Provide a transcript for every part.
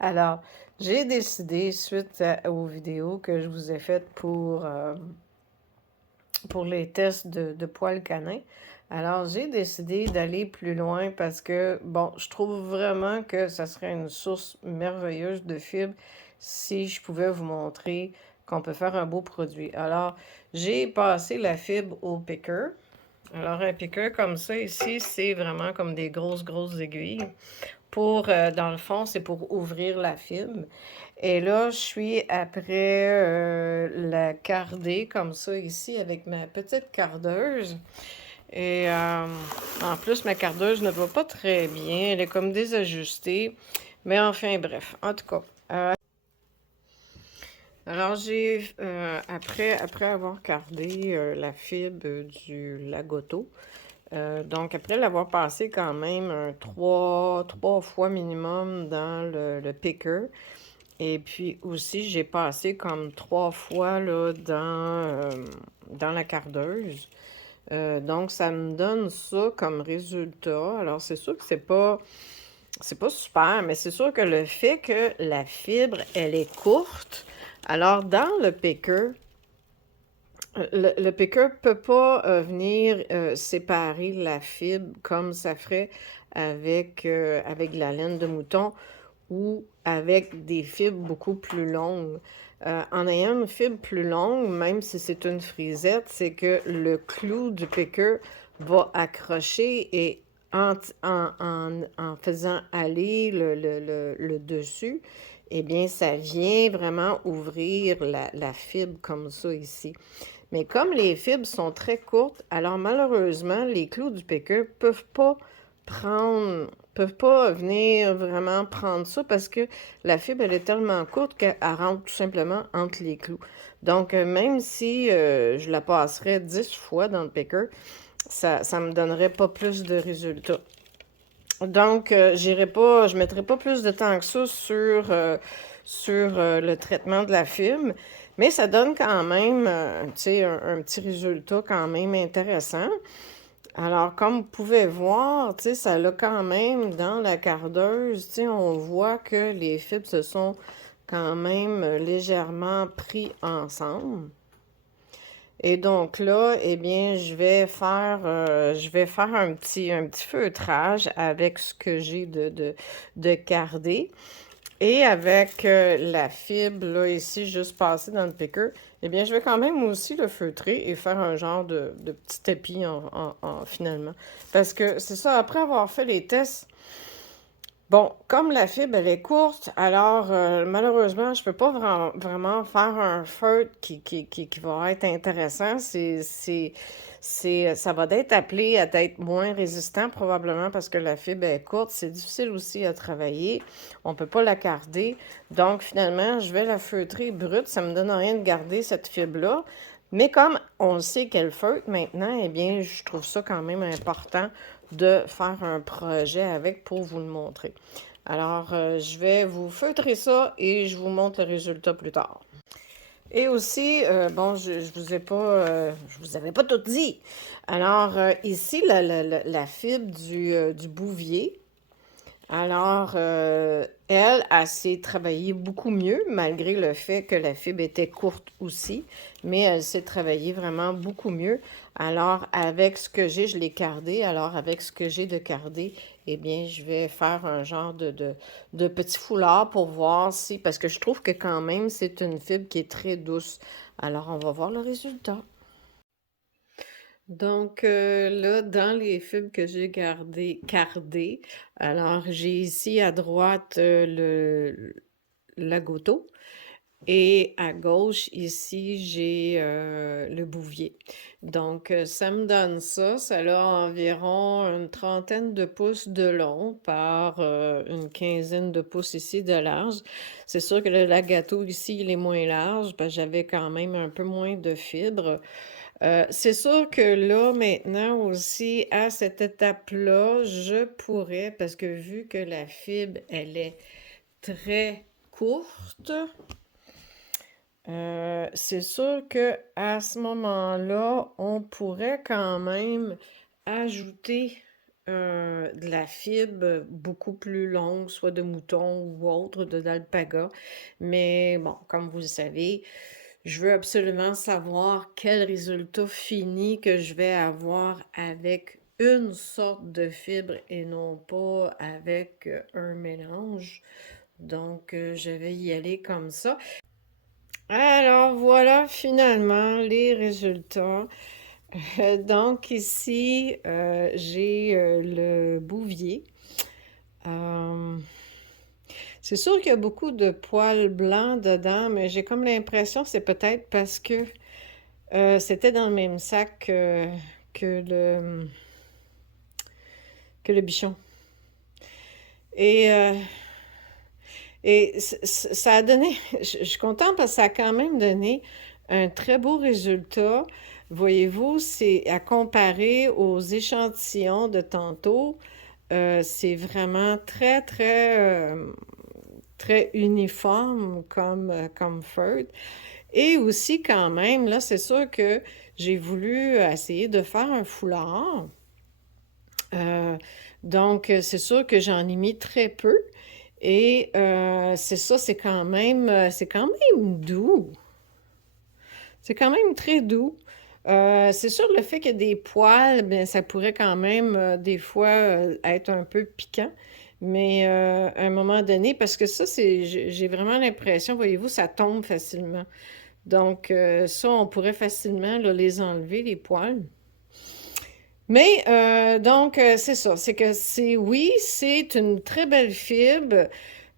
Alors, j'ai décidé, suite aux vidéos que je vous ai faites pour les tests de poils canins, alors j'ai décidé d'aller plus loin parce que, bon, je trouve vraiment que ça serait une source merveilleuse de fibres si je pouvais vous montrer qu'on peut faire un beau produit. Alors, j'ai passé la fibre au picker. Alors, un picker comme ça ici, c'est vraiment comme des grosses aiguilles. Dans le fond, c'est pour ouvrir la fibre. Et là, je suis après la carder comme ça ici avec ma petite cardeuse. Et en plus, ma cardeuse ne va pas très bien. Elle est comme désajustée. Mais enfin, bref. En tout cas. Alors, après avoir cardé la fibre du Lagoto, donc après l'avoir passé quand même trois fois minimum dans le picker, et puis aussi j'ai passé comme 3 fois là, dans la cardeuse. Donc ça me donne ça comme résultat. Alors c'est sûr que c'est pas super, mais c'est sûr que le fait que la fibre, elle est courte, alors dans le picker, le picker peut pas venir séparer la fibre comme ça ferait avec la laine de mouton ou avec des fibres beaucoup plus longues. En ayant une fibre plus longue, même si c'est une frisette, c'est que le clou du picker va accrocher et en faisant aller le dessus, eh bien, ça vient vraiment ouvrir la fibre comme ça ici. Mais comme les fibres sont très courtes, alors malheureusement, les clous du picker peuvent pas venir vraiment prendre ça parce que la fibre, elle est tellement courte qu'elle rentre tout simplement entre les clous. Donc, même si je la passerais 10 fois dans le picker, ça me donnerait pas plus de résultats. Donc, je mettrai pas plus de temps que ça sur le traitement de la fibre, mais ça donne quand même, tu sais, un petit résultat quand même intéressant. Alors, comme vous pouvez voir, tu sais, ça a quand même dans la cardeuse, tu sais, on voit que les fibres se sont quand même légèrement pris ensemble. Et donc là, eh bien, je vais faire un petit feutrage avec ce que j'ai de cardé. Et avec la fibre, là, ici, juste passée dans le picker, eh bien, je vais quand même aussi le feutrer et faire un genre de petit tapis finalement. Parce que c'est ça, après avoir fait les tests, bon, comme la fibre, elle est courte, alors malheureusement, je peux pas vraiment faire un feutre qui va être intéressant. Ça va être appelé à être moins résistant probablement parce que la fibre est courte. C'est difficile aussi à travailler. On peut pas la garder. Donc finalement, je vais la feutrer brute. Ça me donne rien de garder cette fibre-là. Mais comme on sait qu'elle feutre maintenant, eh bien, je trouve ça quand même important de faire un projet avec pour vous le montrer. Alors, je vais vous feutrer ça et je vous montre le résultat plus tard. Et aussi, bon, je vous ai pas, je vous avais pas tout dit. Alors, ici, la fibre du bouvier, alors, elle s'est travaillée beaucoup mieux, malgré le fait que la fibre était courte aussi, mais elle s'est travaillée vraiment beaucoup mieux. Alors, avec ce que j'ai, je l'ai cardé. Alors, avec ce que j'ai de cardé, eh bien, je vais faire un genre de petit foulard pour voir si, parce que je trouve que quand même, c'est une fibre qui est très douce. Alors, on va voir le résultat. Donc là, dans les fibres que j'ai cardées, alors j'ai ici à droite le l'agouti et à gauche ici j'ai le bouvier. Donc ça me donne ça, ça a environ une trentaine de pouces de long par une quinzaine de pouces ici de large. C'est sûr que le lagato ici il est moins large parce que j'avais quand même un peu moins de fibres. C'est sûr que là, maintenant aussi, à cette étape-là, je pourrais, parce que vu que la fibre, elle est très courte, c'est sûr que à ce moment-là, on pourrait quand même ajouter de la fibre beaucoup plus longue, soit de mouton ou autre, d'alpaga. Mais bon, comme vous le savez, je veux absolument savoir quel résultat fini que je vais avoir avec une sorte de fibre et non pas avec un mélange. Donc, je vais y aller comme ça. Alors, voilà finalement les résultats. Donc, ici, j'ai le bouvier. Euh, c'est sûr qu'il y a beaucoup de poils blancs dedans, mais j'ai comme l'impression que c'est peut-être parce que c'était dans le même sac que le, que le bichon. Et, euh, ça a donné, je suis contente parce que ça a quand même donné un très beau résultat. Voyez-vous, c'est à comparer aux échantillons de tantôt. C'est vraiment très, très, très uniforme comme feutre. Et aussi quand même, là, c'est sûr que j'ai voulu essayer de faire un foulard. Euh, donc, c'est sûr que j'en ai mis très peu. Et c'est ça, c'est quand même doux. C'est quand même très doux. C'est sûr, le fait qu'il y ait des poils, bien, ça pourrait quand même, des fois, être un peu piquant. Mais à un moment donné, parce que ça, j'ai vraiment l'impression, voyez-vous, ça tombe facilement. Donc, ça, on pourrait facilement là, les enlever, les poils. Mais donc, c'est ça. C'est que oui, c'est une très belle fibre.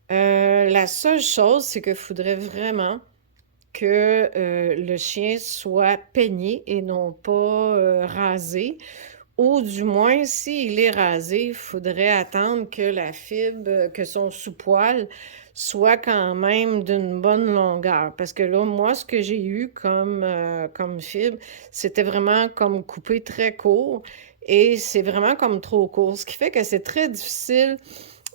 La seule chose, c'est qu'il faudrait vraiment que le chien soit peigné et non pas rasé. Ou du moins, s'il est rasé, il faudrait attendre que la fibre, que son sous-poil soit quand même d'une bonne longueur. Parce que là, moi, ce que j'ai eu comme fibre, c'était vraiment comme coupé très court et c'est vraiment comme trop court. Ce qui fait que c'est très difficile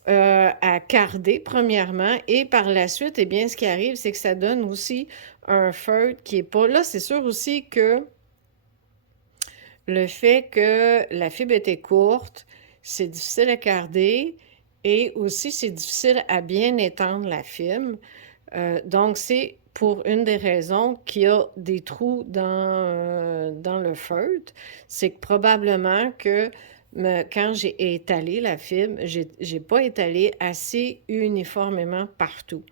à carder, premièrement, et par la suite, eh bien, ce qui arrive, c'est que ça donne aussi un feutre qui est pas... Là, c'est sûr aussi que le fait que la fibre était courte, c'est difficile à carder et aussi c'est difficile à bien étendre la fibre. Donc, c'est pour une des raisons qu'il y a des trous dans le feutre. C'est que probablement que quand j'ai étalé la fibre, j'ai pas étalé assez uniformément partout.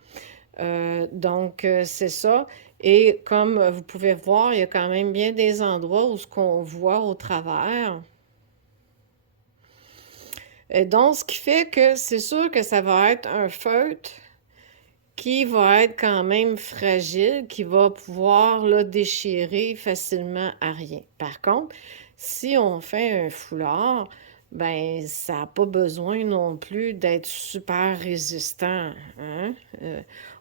Donc, c'est ça. Et comme vous pouvez voir, il y a quand même bien des endroits où ce qu'on voit au travers. Et donc, ce qui fait que c'est sûr que ça va être un feutre qui va être quand même fragile, qui va pouvoir là, déchirer facilement à rien. Par contre, si on fait un foulard, ben ça n'a pas besoin non plus d'être super résistant. Hein?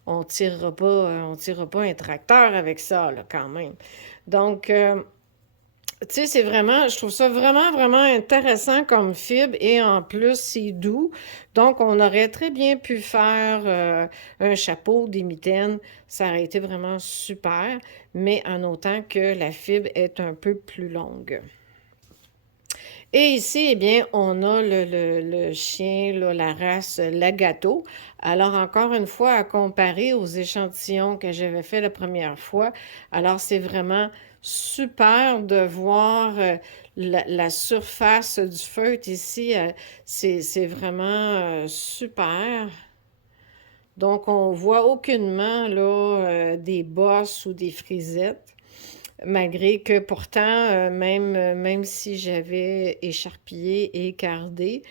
On tirera pas un tracteur avec ça, là, quand même. Donc, tu sais, c'est vraiment, je trouve ça vraiment, vraiment intéressant comme fibre et en plus, c'est doux. Donc, on aurait très bien pu faire un chapeau, des mitaines. Ça aurait été vraiment super, mais en autant que la fibre est un peu plus longue. Et ici, eh bien, on a le chien, là, la race Lagato. Alors, encore une fois, à comparer aux échantillons que j'avais fait la première fois, alors c'est vraiment super de voir la surface du feutre ici. C'est vraiment super. Donc, on voit aucunement là, des bosses ou des frisettes. Malgré que pourtant, même si j'avais écharpillé et cardé,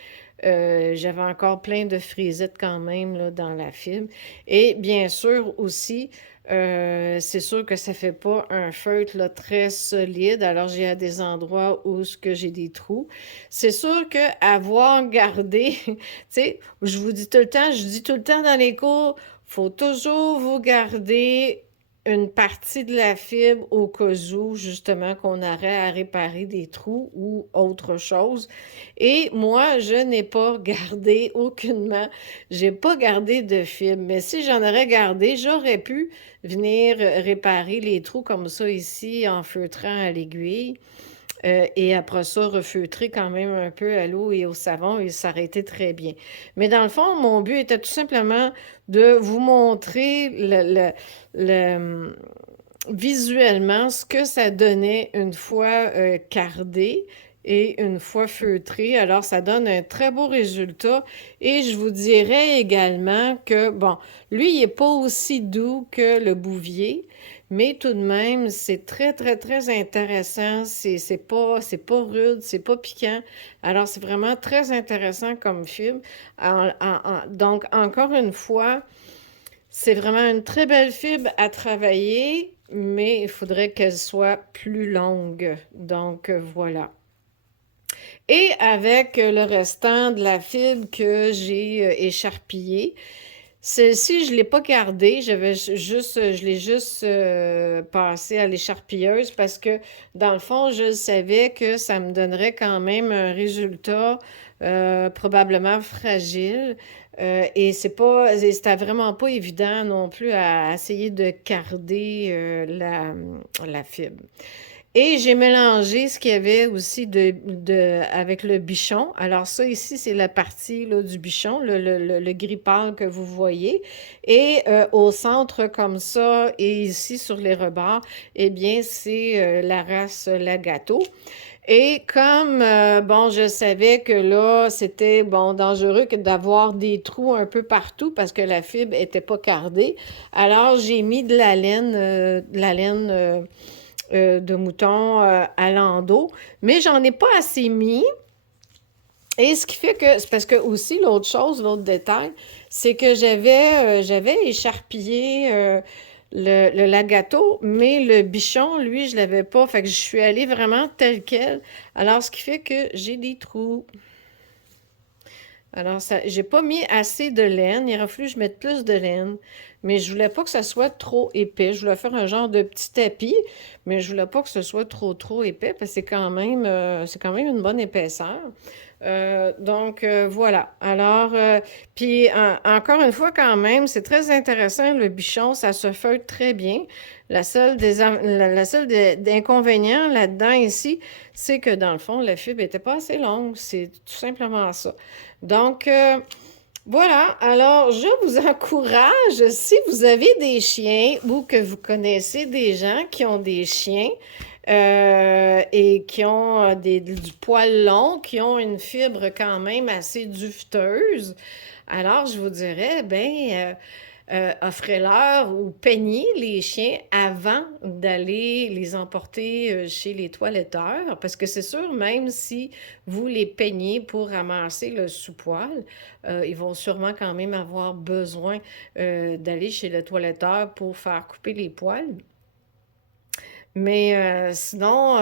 j'avais encore plein de frisettes quand même là, dans la fibre. Et bien sûr aussi, c'est sûr que ça fait pas un feutre là, très solide. Alors j'ai à des endroits où ce que j'ai des trous. C'est sûr que avoir gardé, tu sais, je dis tout le temps dans les cours, faut toujours vous garder une partie de la fibre au cas où, justement, qu'on aurait à réparer des trous ou autre chose. Et moi, je n'ai pas gardé aucunement, j'ai pas gardé de fibre. Mais si j'en aurais gardé, j'aurais pu venir réparer les trous comme ça ici en feutrant à l'aiguille. Et après ça, refeutrer quand même un peu à l'eau et au savon et ça aurait été très bien. Mais dans le fond, mon but était tout simplement de vous montrer visuellement ce que ça donnait une fois cardé et une fois feutré. Alors, ça donne un très beau résultat. Et je vous dirais également que, bon, lui, il n'est pas aussi doux que le bouvier, mais tout de même, c'est très, très, très intéressant. C'est pas rude, c'est pas piquant. Alors, c'est vraiment très intéressant comme film. Donc, encore une fois, c'est vraiment une très belle fibre à travailler, mais il faudrait qu'elle soit plus longue. Donc, voilà. Et avec le restant de la fibre que j'ai écharpillée, celle-ci, je ne l'ai pas gardée, je l'ai juste passée à l'écharpilleuse parce que, dans le fond, je savais que ça me donnerait quand même un résultat probablement fragile. Et c'était vraiment pas évident non plus à essayer de carder la fibre. Et j'ai mélangé ce qu'il y avait aussi avec le bichon. Alors ça ici, c'est la partie là, du bichon, le gris pâle que vous voyez. Et au centre comme ça, et ici sur les rebords, eh bien, c'est la race Lagato. Et comme, bon, je savais que là, c'était, bon, dangereux que d'avoir des trous un peu partout parce que la fibre était pas cardée, alors j'ai mis de la laine de mouton à l'endos, mais j'en ai pas assez mis. Et ce qui fait que, c'est parce que aussi, l'autre chose, l'autre détail, c'est que j'avais écharpillé le lagato, mais le bichon, lui, je l'avais pas. Fait que je suis allée vraiment tel quel. Alors, ce qui fait que j'ai des trous. Alors, ça, j'ai pas mis assez de laine. Il aurait fallu que je mette plus de laine. Mais je voulais pas que ça soit trop épais. Je voulais faire un genre de petit tapis, mais je voulais pas que ce soit trop épais parce que c'est quand même une bonne épaisseur. Donc, voilà. Alors, puis encore une fois, quand même, c'est très intéressant, le bichon, ça se feuille très bien. La seule d'inconvénient là-dedans ici, c'est que dans le fond, la fibre n'était pas assez longue. C'est tout simplement ça. Donc, voilà, alors je vous encourage, si vous avez des chiens ou que vous connaissez des gens qui ont des chiens et qui ont du poil long, qui ont une fibre quand même assez duveteuse, alors je vous dirais, offrez-leur ou peignez les chiens avant d'aller les emporter chez les toiletteurs, parce que c'est sûr, même si vous les peignez pour ramasser le sous-poil, ils vont sûrement quand même avoir besoin d'aller chez le toiletteur pour faire couper les poils. Mais sinon,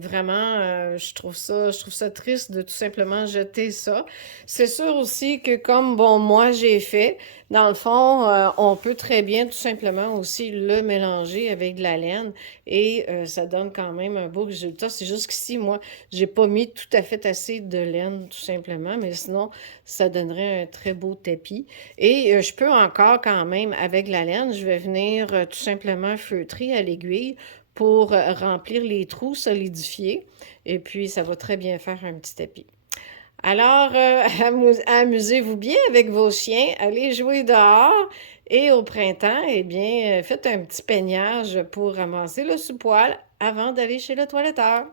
vraiment, je trouve ça triste de tout simplement jeter ça. C'est sûr aussi que comme, bon, moi j'ai fait, dans le fond, on peut très bien tout simplement aussi le mélanger avec de la laine et ça donne quand même un beau résultat. C'est juste qu'ici, moi, j'ai pas mis tout à fait assez de laine, tout simplement, mais sinon, ça donnerait un très beau tapis. Et je peux encore quand même, avec la laine, je vais venir tout simplement feutrer à l'aiguille pour remplir les trous solidifiés. Et puis, ça va très bien faire un petit tapis. Alors, amusez-vous bien avec vos chiens, allez jouer dehors et au printemps, eh bien, faites un petit peignage pour ramasser le sous-poil avant d'aller chez le toiletteur.